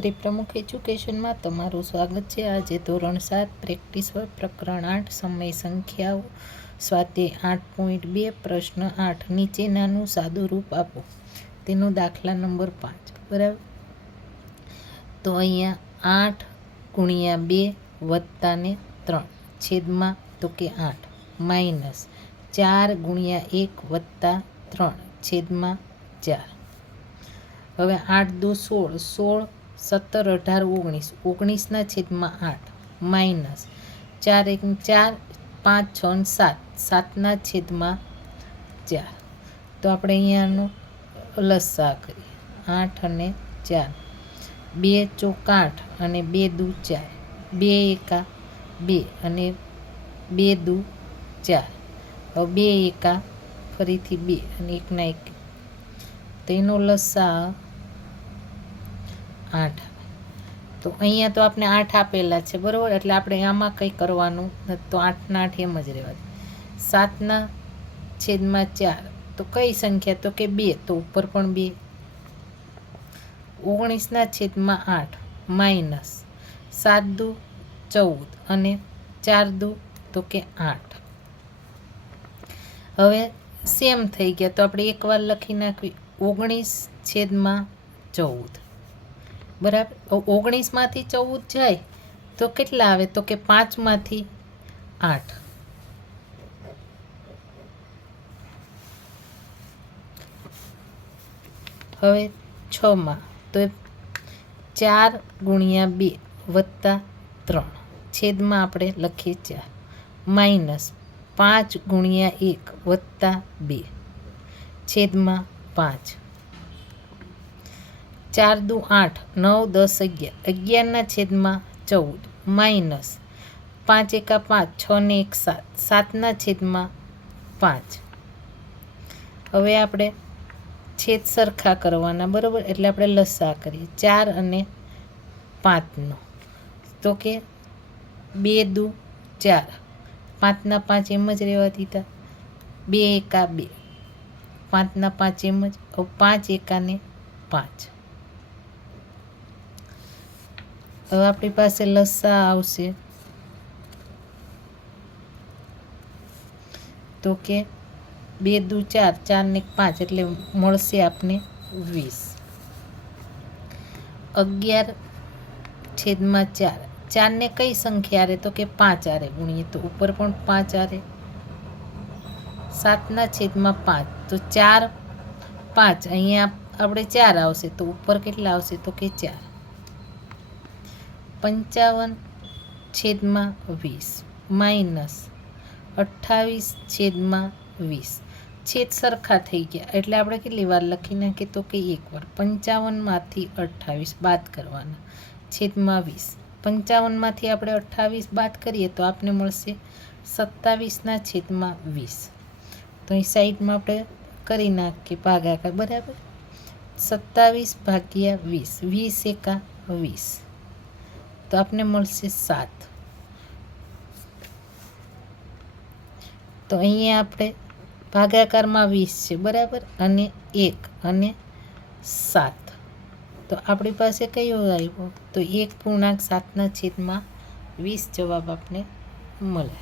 શ્રી પ્રમુખ એજ્યુકેશનમાં તમારું સ્વાગત છે। આજે ધોરણ 7 પ્રેક્ટિસ વર્ક પ્રકરણ 8 સમય સંખ્યાઓ સ્વાધ્યાય 8.2 પ્રશ્ન 8 નીચેનાનું સાદું રૂપ આપો। તેનો દાખલા નંબર 5 બરાબર। તો અહીંયા 8 ગુણ્યા 2 વત્તા ને 3 છેદમાં તો કે 8 માઇનસ 4 ગુણ્યા 1 વત્તા 3 છેદમાં 4। હવે 8 દુ 16 16 17 18 19 19 છેદમાં 8 માઇનસ 4 1 4 5 6 7 7 છેદમાં 4। તો આપણે અહીંયાનો લસા કરીએ 8 અને 4 2 ચોક 8 અને 2 દુ 4 2 એકા 2 અને 2 દુ 4। હવે 2 એકા ફરીથી 2 અને 1 ના 1 તેનો લસા 8। તો અહીંયા તો આપણે 8 આપેલા છે બરાબર, એટલે આપણે આમાં કંઈ કરવાનું નથી, તો 8 ના 8 એમ જ રહેવા દે। 7 છેદમાં 4 તો કઈ સંખ્યા તો કે 2, તો ઉપર પણ 2। 19 છેદમાં 8 માઇનસ 7 દુ 14 અને 4 દુ તો કે 8। હવે સેમ થઈ ગયા, તો આપણે એકવાર લખી નાખવી 19 છેદમાં 14 બરાબર। 19 માંથી 14 જાય તો કેટલા આવે તો કે 5 માંથી 8। હવે 6 માં તો 4 ગુણ્યા 2 વત્તા 3 છેદમાં આપણે લખીએ 4 માઇનસ 5 ગુણ્યા 1 વત્તા 2 છેદમાં 5। 4 દુ 8 9 10 11 છેદમાં 14 માઇનસ 5 એકા 5 6 ને 1 7 7 છેદમાં 5। હવે આપણે છેદ સરખા કરવાના બરાબર, એટલે આપણે લસા કરીએ 4 અને 5 તો કે 2 દુ 4 5 ના 5 એમ જ રહેવા દીધા, 2 એકા 2 5 ના 5 એમ જ। 5 એકા ને 5। હવે આપણી પાસે લસા આવશે તો કે 2 દુ 4 4 ને 5 એટલે મળશે આપને 20। 11 છેદમાં 4 4 ને કઈ સંખ્યા આરે તો કે 5 આરે ગુણીએ તો ઉપર પણ 5 આરે। 7 છેદમાં 5 તો 4 5 અહીંયા આપણે 4 આવશે, તો ઉપર કેટલા આવશે તો કે 4। 55 છેદમાં 20 માઇનસ 28 છેદમાં 20 છેદ સરખા થઈ ગયા, એટલે આપણે કેટલી વાર લખી નાખીએ તો કે એકવાર। 55 માંથી 28 બાદ કરવાના છેદમાં 20। 55 માંથી આપણે 28 બાદ કરીએ તો આપને મળશે 27 છેદમાં 20। તો અહીં સાઈડમાં આપણે કરી નાખીએ ભાગાકાર બરાબર। 27 ભાગ્યા 20 20 એકા 20 તો આપને મળશે 7। તો અહીંયા આપણે ભાગાકારમાં 20 છે બરાબર, અને 1 અને 7, તો આપણી પાસે કયો આવ્યો તો 1.7 છેદમાં 20 જવાબ આપને મળે।